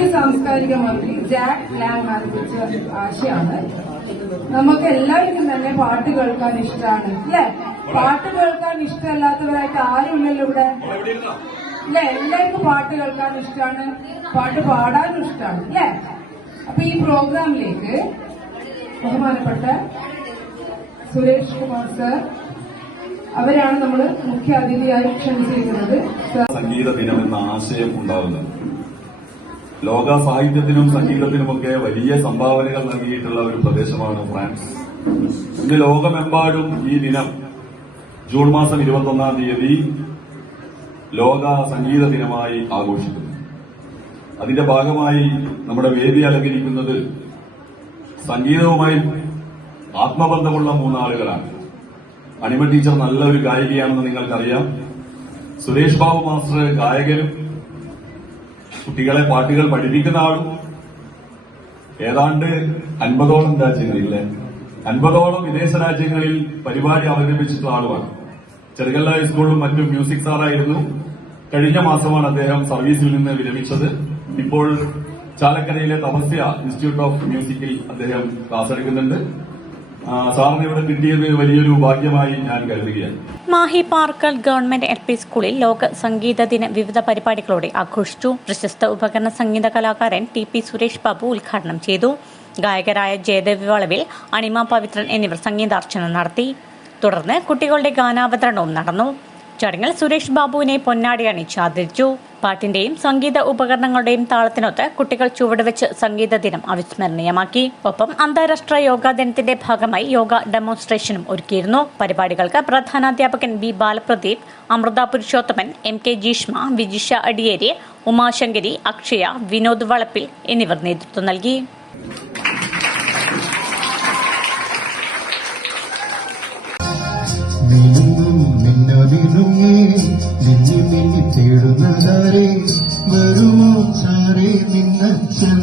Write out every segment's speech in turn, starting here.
മറ്റൊരു സാംസ്കാരിക മന്ത്രി ജാക്ക് ലാങ് ആരംഭിച്ച ആശയമാണ്. നമുക്ക് എല്ലാവർക്കും തന്നെ പാട്ട് കേൾക്കാൻ ഇഷ്ടമാണ് അല്ലെ? പാട്ട് കേൾക്കാൻ ഇഷ്ടമല്ലാത്തവരായിട്ട് ആരുമില്ലല്ലോ ഇവിടെ അല്ലെ? എല്ലാവർക്കും പാട്ട് കേൾക്കാൻ ഇഷ്ടമാണ്, പാട്ട് പാടാനും ഇഷ്ടമാണ് അല്ലെ? അപ്പൊ ഈ പ്രോഗ്രാമിലേക്ക് ബഹുമാനപ്പെട്ട സുരേഷ് കുമാർ സർ അവരാണ് നമ്മൾ മുഖ്യ അതിഥിയായി ക്ഷണിച്ചിരിക്കുന്നത്. സംഗീത ദിനം എന്ന ആശയം ഉണ്ടാകുന്നത് ലോക സാഹിത്യത്തിനും സംഗീതത്തിനുമൊക്കെ വലിയ സംഭാവനകൾ നൽകിയിട്ടുള്ള ഒരു പ്രദേശമാണ് ഫ്രാൻസ്. ഇന്ന് ലോകമെമ്പാടും ഈ ദിനം ജൂൺ മാസം 21-ാം തീയതി ലോക സംഗീത ദിനമായി ആഘോഷിക്കുന്നു. അതിന്റെ ഭാഗമായി നമ്മുടെ വേദി അലങ്കരിക്കുന്നത് സംഗീതവുമായി ആത്മബന്ധമുള്ള മൂന്നാളുകളാണ്. അനിമ ടീച്ചർ നല്ലൊരു ഗായികയാണെന്ന് നിങ്ങൾക്കറിയാം. സുരേഷ് ബാബു മാസ്റ്റർ ഗായകനും കുട്ടികളെ പാട്ടുകൾ പഠിപ്പിക്കുന്ന ആളും. ഏതാണ്ട് 50ഓളം രാജ്യങ്ങളിലെ 50ഓളം വിദേശ രാജ്യങ്ങളിൽ പരിപാടി അവതരിപ്പിച്ചിട്ടുള്ള ആളുമാണ്. ചെറുകല്ല ഹൈസ്കൂളിലും മറ്റും മ്യൂസിക് സാറായിരുന്നു. കഴിഞ്ഞ മാസമാണ് അദ്ദേഹം സർവീസിൽ നിന്ന് വിരമിച്ചത്. ഇപ്പോൾ ചാലക്കരയിലെ തപസ്യ ഇൻസ്റ്റിറ്റ്യൂട്ട് ഓഫ് മ്യൂസിക്കിൽ അദ്ദേഹം ക്ലാസ് എടുക്കുന്നുണ്ട്. സാറിന് ഇവിടെ കിട്ടിയത് വലിയൊരു ഭാഗ്യമായി ഞാൻ കരുതുകയാണ്. മാഹി പാർക്കൽ ഗവൺമെന്റ് LP സ്കൂളിൽ ലോക സംഗീത ദിന വിവിധ പരിപാടികളോടെ ആഘോഷിച്ചു. പ്രശസ്ത ഉപകരണ സംഗീത കലാകാരൻ TP സുരേഷ് ബാബു ഉദ്ഘാടനം ചെയ്തു. ഗായകരായ ജയദേവ് വളവിൽ, അണിമ പവിത്രൻ എന്നിവർ സംഗീതാർച്ചന നടത്തി. തുടർന്ന് കുട്ടികളുടെ ഗാനാവതരണവും നടന്നു. ചടങ്ങിൽ സുരേഷ് ബാബുവിനെ പൊന്നാടി അണിച്ച് ആദരിച്ചു. പാട്ടിന്റെയും സംഗീത ഉപകരണങ്ങളുടെയും താളത്തിനൊത്ത് കുട്ടികൾ ചുവടുവെച്ച് സംഗീത ദിനം അവിസ്മരണീയമാക്കി. ഒപ്പം അന്താരാഷ്ട്ര യോഗാ ദിനത്തിന്റെ ഭാഗമായി യോഗ ഡെമോൺസ്ട്രേഷനും ഒരുക്കിയിരുന്നു. പരിപാടികൾക്ക് പ്രധാനാധ്യാപകൻ B ബാലപ്രദീപ്, അമൃത പുരുഷോത്തമൻ, MK ജീഷ്മ, വിജിഷ അടിയേരി, ഉമാശങ്കരി, അക്ഷയ, വിനോദ് വളപ്പിൽ എന്നിവർ നേതൃത്വം നൽകി. തേടുന്നതാരെ വരുമോ ചാരേ നിന്നച്ഛൻ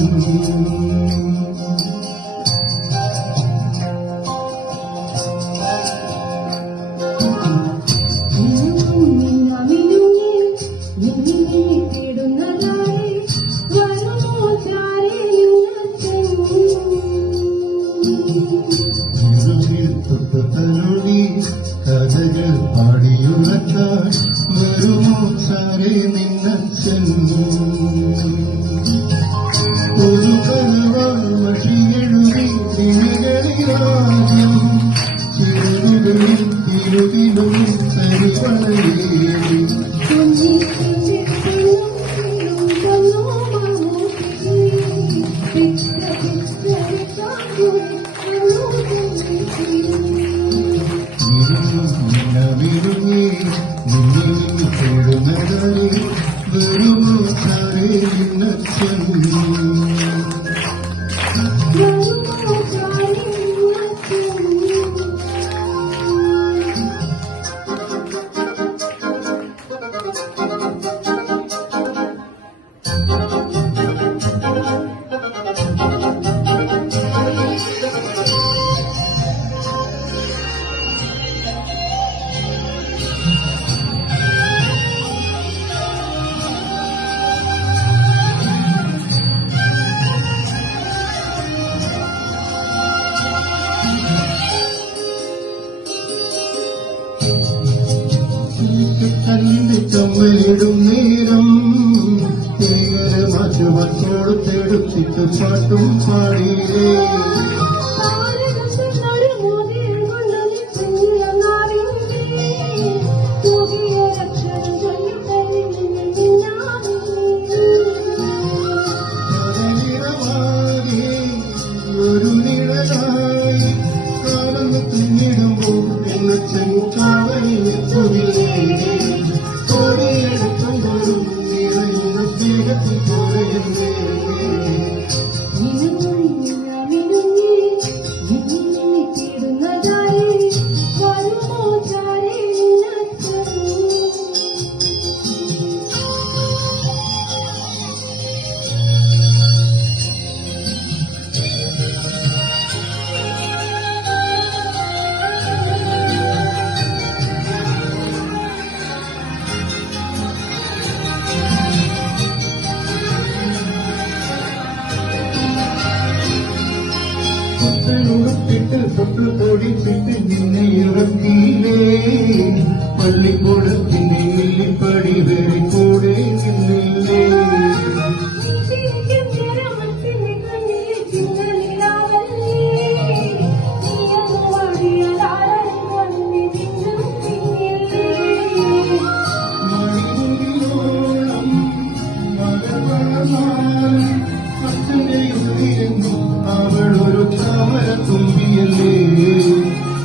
കഥകൾ പാടിയുറക്കാൻ വരുമോ ചാരേ നിന്നച്ഛൻ ഒരു കലവാൾ വഴിയെഴുതി തിരികളിലാദ്യം ചിരുകളിൽ തിരുവിലും സരിവളയേറി കമ്മലിടും നേരം മാറ്റുമക്കോട് തെടുത്തിട്ട് പാട്ടും പാടിയില്ലേ ഒരു നിഴലായി കാലം പിന്നിടുമ്പോൾ എന്നെ ചെങ്കാവലിലെ കോടിയെടുക്കുമ്പോഴും നിറയുന്ന സ്നേഹത്തിൽ കുറയുന്നേ തൊട്ടു തൊടിച്ചിട്ട് നിന്നെ ഇറക്കിയില്ലേ പള്ളിക്കൂടത്തിന്റെ മില്ലിപ്പടി വരെ കൂടെ നിന്നില്ലേ മണിമുടിയോളം മകവളമാലും അച്ഛന്റെ ഉള്ളിലെന്നും അവൾ ഒരു താമര തുമ്പിയല്ലേ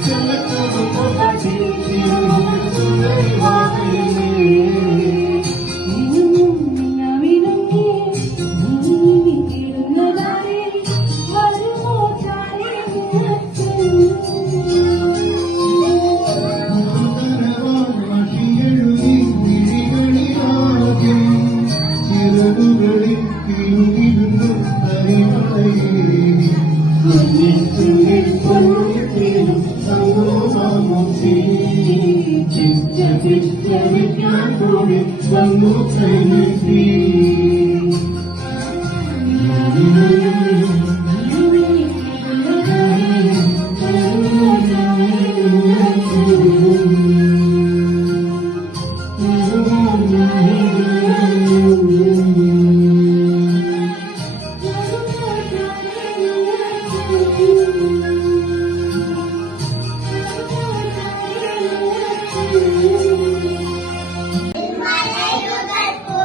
ചെല്ലത്തോടും ചിറകുകളിൽ തിരുന്നു അരിമളയേ മലരുകൾ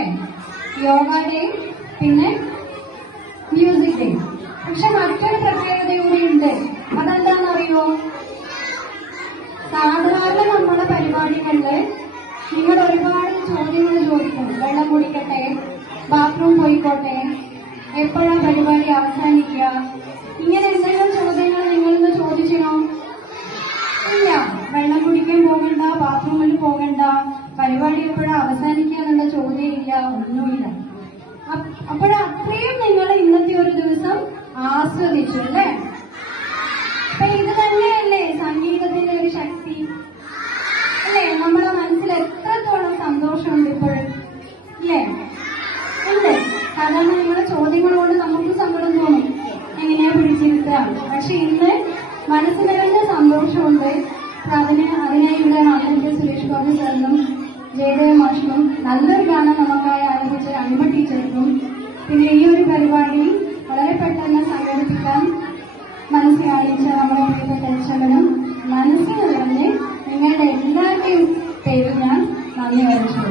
അല്ലേ? യോഗ ഡേ, പിന്നെ മ്യൂസിക് ഡേ. പക്ഷെ മറ്റൊരു പ്രത്യേകത കൂടിയുണ്ട്. അതെന്താണെന്നറിയോ? സാധാരണ നമ്മുടെ പരിപാടികളില് നിങ്ങൾ ഒരുപാട് ചോദ്യങ്ങൾ ചോദിക്കും. വെള്ളം കുടിക്കട്ടെ, ബാത്റൂം പോയിക്കോട്ടെ, എപ്പോഴാ പരിപാടി അവസാനിക്കുക, ഇങ്ങനെ എന്തെങ്കിലും ചോദ്യങ്ങൾ നിങ്ങളിന്ന് ചോദിച്ചോ? ഇല്ല. വെള്ളം കുടിക്കാൻ പോകണ്ട, ബാത്റൂമിൽ പോകണ്ട, പരിപാടി എപ്പോഴാ അവസാനിക്കുക എന്നുള്ള ചോദ്യം ഇല്ല, ഒന്നുമില്ല. അപ്പോഴത്രയും നിങ്ങൾ ഇന്നത്തെ ഒരു ദിവസം ആസ്വദിച്ചു അല്ലേ? അപ്പൊ ഇത് തന്നെയല്ലേ സംഗീതത്തിന്റെ ഒരു ശക്തി അല്ലേ? നമ്മുടെ മനസ്സിൽ എത്രത്തോളം സന്തോഷമുണ്ട് ഇപ്പോഴും അല്ലേ? ഉണ്ട്. സാധാരണ നിങ്ങളുടെ ചോദ്യങ്ങൾ കൊണ്ട് നമുക്ക് സങ്കടം തോന്നും, എങ്ങനെയാ പിടിച്ചിരുത്തുക. പക്ഷെ ഇന്ന് മനസ്സിന് തന്നെ സന്തോഷമുണ്ട്. അതിനായി ഇവിടെ മാധവന്റെ സുരേഷ് ബാബു സാറിനും ജയദേവ മാഷിനും നല്ലൊരു ഗാനം നമുക്കായി ആരംഭിച്ച അനിമ ടീച്ചർക്കും പിന്നെ ഈ ഒരു പരിപാടി വളരെ പെട്ടെന്ന് സംഘടിപ്പിക്കാൻ മനസ്സിൽ കാണിച്ച നമ്മുടെ പ്രിയപ്പെട്ട അച്ഛനും മനസ്സിൽ നിറഞ്ഞ് നിങ്ങളുടെ എല്ലാവരുടെയും പേരിൽ ഞാൻ നന്ദി അറിയിച്ചു.